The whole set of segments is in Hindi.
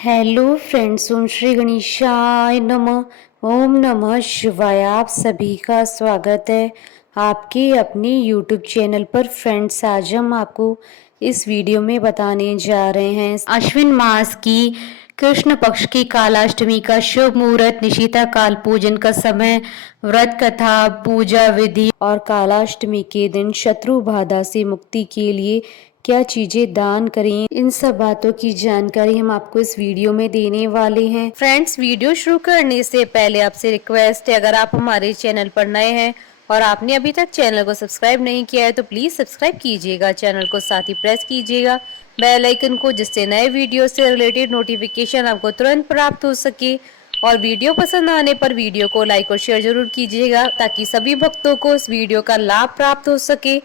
हेलो फ्रेंड्स, ओम श्री गणेशाय नमः। ओम नमः शिवाय। आप सभी का स्वागत है आपके अपने यूट्यूब चैनल पर। फ्रेंड्स, आज हम आपको इस वीडियो में बताने जा रहे हैं अश्विन मास की कृष्ण पक्ष की कालाष्टमी का शुभ मुहूर्त, निशिता काल, पूजन का समय, व्रत कथा, पूजा विधि और कालाष्टमी के दिन शत्रु बाधा से मुक्ति के लिए क्या चीजें दान करें। इन सब बातों की जानकारी हम आपको इस वीडियो में देने वाले हैं। फ्रेंड्स, वीडियो शुरू करने से पहले आपसे रिक्वेस्ट है, अगर आप हमारे चैनल पर नए हैं और आपने अभी तक चैनल को सब्सक्राइब नहीं किया है तो प्लीज सब्सक्राइब कीजिएगा चैनल को, साथ ही प्रेस कीजिएगा बेल आइकन को, जिससे नए वीडियो से रिलेटेड नोटिफिकेशन आपको तुरंत प्राप्त हो सके। और वीडियो पसंद आने पर वीडियो को लाइक और शेयर जरूर कीजिएगा ताकि सभी भक्तों को इस वीडियो का लाभ प्राप्त हो सके।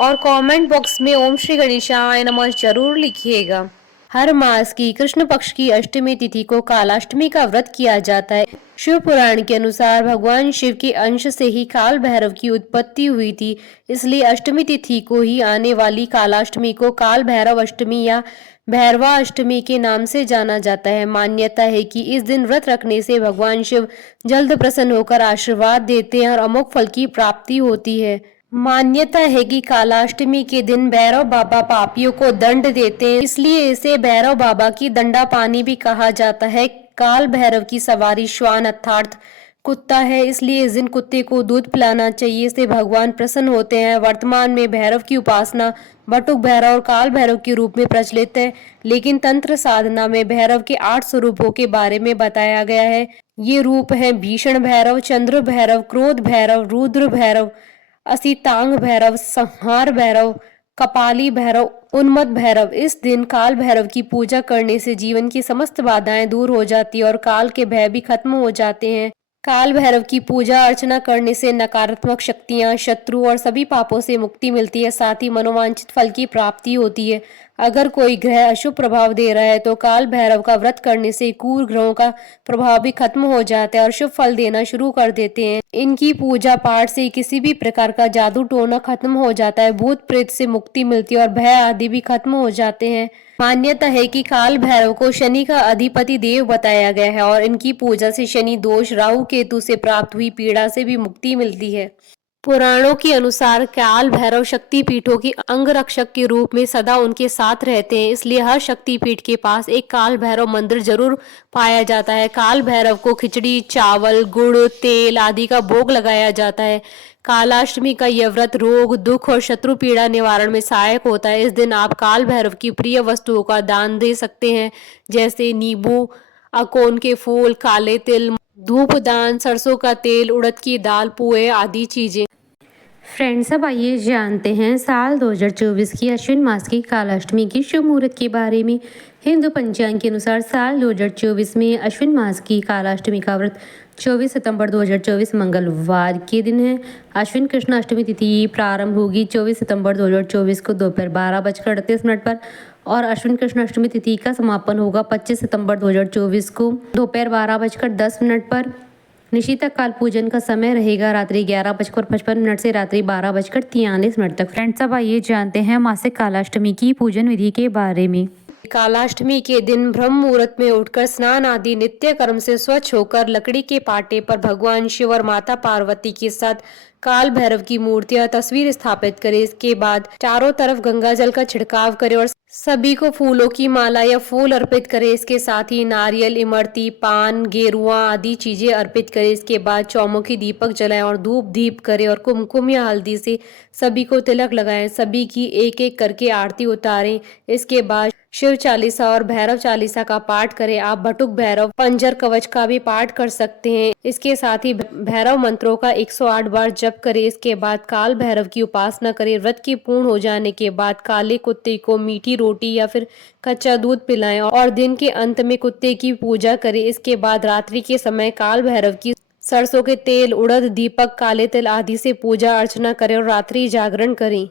और कमेंट बॉक्स में ओम श्री गणेशाय नमः जरूर लिखिएगा। हर मास की कृष्ण पक्ष की अष्टमी तिथि को कालाष्टमी का व्रत किया जाता है। शिव पुराण के अनुसार भगवान शिव के अंश से ही काल भैरव की उत्पत्ति हुई थी, इसलिए अष्टमी तिथि को ही आने वाली कालाष्टमी को काल भैरव अष्टमी या भैरवा अष्टमी के नाम से जाना जाता है। मान्यता है कि इस दिन व्रत रखने से भगवान शिव जल्द प्रसन्न होकर आशीर्वाद देते हैं और अमोघ फल की प्राप्ति होती है। मान्यता है कि कालाष्टमी के दिन भैरव बाबा पापियों को दंड देते हैं, इसलिए इसे भैरव बाबा की दंडा पानी भी कहा जाता है। काल भैरव की सवारी श्वान अर्थात कुत्ता है, इसलिए इस दिन कुत्ते को दूध पिलाना चाहिए, इससे भगवान प्रसन्न होते हैं। वर्तमान में भैरव की उपासना बटुक भैरव और काल भैरव के रूप में प्रचलित है, लेकिन तंत्र साधना में भैरव के 8 स्वरूपों के बारे में बताया गया है। ये रूप है भीषण भैरव, चंद्र भैरव, क्रोध भैरव, रुद्र भैरव, असितांग भैरव, संहार भैरव, कपाली भैरव, उन्मत्त भैरव। इस दिन काल भैरव की पूजा करने से जीवन की समस्त बाधाएं दूर हो जाती है और काल के भय भी खत्म हो जाते हैं। काल भैरव की पूजा अर्चना करने से नकारात्मक शक्तियां, शत्रु और सभी पापों से मुक्ति मिलती है, साथ ही मनोवांछित फल की प्राप्ति होती है। अगर कोई ग्रह अशुभ प्रभाव दे रहा है तो काल भैरव का व्रत करने से क्रूर ग्रहों का प्रभाव भी खत्म हो जाता है और शुभ फल देना शुरू कर देते हैं। इनकी पूजा पाठ से किसी भी प्रकार का जादू टोना खत्म हो जाता है, भूत प्रेत से मुक्ति मिलती है और भय आदि भी खत्म हो जाते हैं। मान्यता है कि काल भैरव को शनि का अधिपति देव बताया गया है और इनकी पूजा से शनि दोष, राहु केतु से प्राप्त हुई पीड़ा से भी मुक्ति मिलती है। पुराणों के अनुसार काल भैरव शक्ति पीठों के अंग रक्षक के रूप में सदा उनके साथ रहते हैं, इसलिए हर शक्ति पीठ के पास एक काल भैरव मंदिर जरूर पाया जाता है। काल भैरव को खिचड़ी, चावल, गुड़, तेल आदि का भोग लगाया जाता है। कालाष्टमी का यह व्रत रोग, दुख और शत्रु पीड़ा निवारण में सहायक होता है। इस दिन आप काल भैरव की प्रिय वस्तुओं का दान दे सकते हैं, जैसे नींबू, अकोन के फूल, काले तिल, धूप दान, सरसों का तेल, उड़द की दाल, पुए आदि चीजें। फ्रेंड्स, अब आइए जानते हैं साल 2024 की अश्विन मास की कालाष्टमी की शुभ मुहूर्त के बारे में। हिंदू पंचांग के अनुसार साल 2024 में अश्विन मास की कालाष्टमी का व्रत 24 सितंबर 2024 मंगलवार के दिन है। अश्विन कृष्ण अष्टमी तिथि प्रारंभ होगी 24 सितंबर 2024 को दोपहर 12:38 पर और अश्विन कृष्ण अष्टमी तिथि का समापन होगा 25 सितंबर 2024 को दोपहर 12:10 पर। निशिता काल पूजन का समय रहेगा रात्रि 11:55 से रात्रि 12:43 तक। फ्रेंड्स, अब आइए जानते हैं मासिक कालाष्टमी की पूजन विधि के बारे में। कालाष्टमी के दिन ब्रह्म मुहूर्त में उठकर स्नान आदि नित्य कर्म से स्वच्छ होकर लकड़ी के पाटे पर भगवान शिव और माता पार्वती के साथ काल भैरव की मूर्तियां तस्वीर स्थापित करें। इसके बाद चारों तरफ गंगा जल का छिड़काव करें और सभी को फूलों की माला या फूल अर्पित करें। इसके साथ ही नारियल, इमरती, पान, गेरुआ आदि चीजें अर्पित करें। इसके बाद चौमुखी दीपक जलाएं और धूप दीप करें और कुमकुम या हल्दी से सभी को तिलक लगाएं। सभी की एक एक करके आरती उतारें। इसके बाद शिव चालीसा और भैरव चालीसा का पाठ करें। आप बटुक भैरव पंजर कवच का भी पाठ कर सकते हैं। इसके साथ ही भैरव मंत्रों का 108 बार जप करें। इसके बाद काल भैरव की उपासना करें। व्रत की पूर्ण हो जाने के बाद काले कुत्ते को मीठी रोटी या फिर कच्चा दूध पिलाएं और दिन के अंत में कुत्ते की पूजा करें। इसके बाद रात्रि के समय काल भैरव की सरसों के तेल, उड़द, दीपक, काले तिल आदि से पूजा अर्चना करें और रात्रि जागरण करें।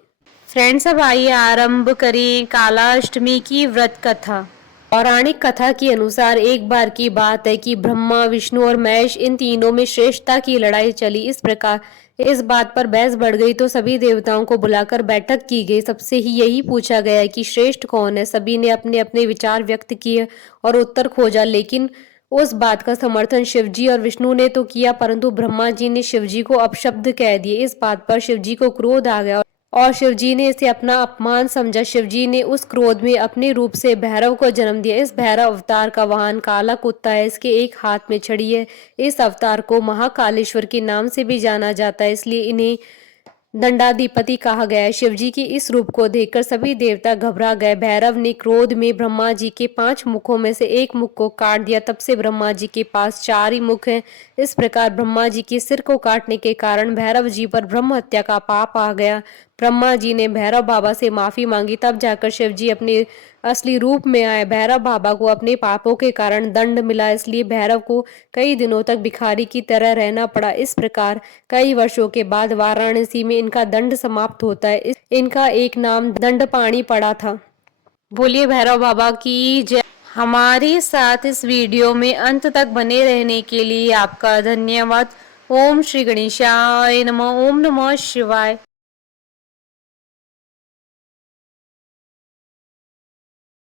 फ्रेंड्स, अब आइए आरंभ करें कालाष्टमी की व्रत कथा। पौराणिक कथा के अनुसार एक बार की बात है कि ब्रह्मा, विष्णु और महेश इन तीनों में श्रेष्ठता की लड़ाई चली। इस प्रकार इस बात पर बहस बढ़ गई तो सभी देवताओं को बुलाकर बैठक की गई। सबसे ही यही पूछा गया कि श्रेष्ठ कौन है। सभी ने अपने अपने विचार व्यक्त किए और उत्तर खोजा, लेकिन उस बात का समर्थन शिवजी और विष्णु ने तो किया, परंतु ब्रह्मा जी ने शिवजी को अपशब्द कह दिए। इस बात पर शिवजी को क्रोध आ गया और शिवजी ने इसे अपना अपमान समझा। शिवजी ने उस क्रोध में अपने रूप से भैरव को जन्म दिया। इस भैरव अवतार का वाहन काला कुत्ता है। इसके एक हाथ में छड़ी है। इस अवतार को महाकालेश्वर के नाम से भी जाना जाता है, इसलिए इन्हें दंडाधिपति कहा गया है। शिवजी की इस रूप को देखकर सभी देवता घबरा गए। भैरव ने क्रोध में ब्रह्मा जी के 5 मुखों में से एक मुख को काट दिया। तब से ब्रह्मा जी के पास 4 ही मुख हैं। इस प्रकार ब्रह्मा जी के सिर को काटने के कारण भैरव जी पर ब्रह्म हत्या का पाप आ गया। ब्रह्मा जी ने भैरव बाबा से माफी मांगी, तब जाकर शिव जी अपने असली रूप में आए। भैरव बाबा को अपने पापों के कारण दंड मिला, इसलिए भैरव को कई दिनों तक भिखारी की तरह रहना पड़ा। इस प्रकार कई वर्षों के बाद वाराणसी में इनका दंड समाप्त होता है। इनका एक नाम दंडपाणी पड़ा था। बोलिए भैरव बाबा की जय। हमारे साथ इस वीडियो में अंत तक बने रहने के लिए आपका धन्यवाद। ओम श्री गणेशाय नमः। ओम नमः शिवाय।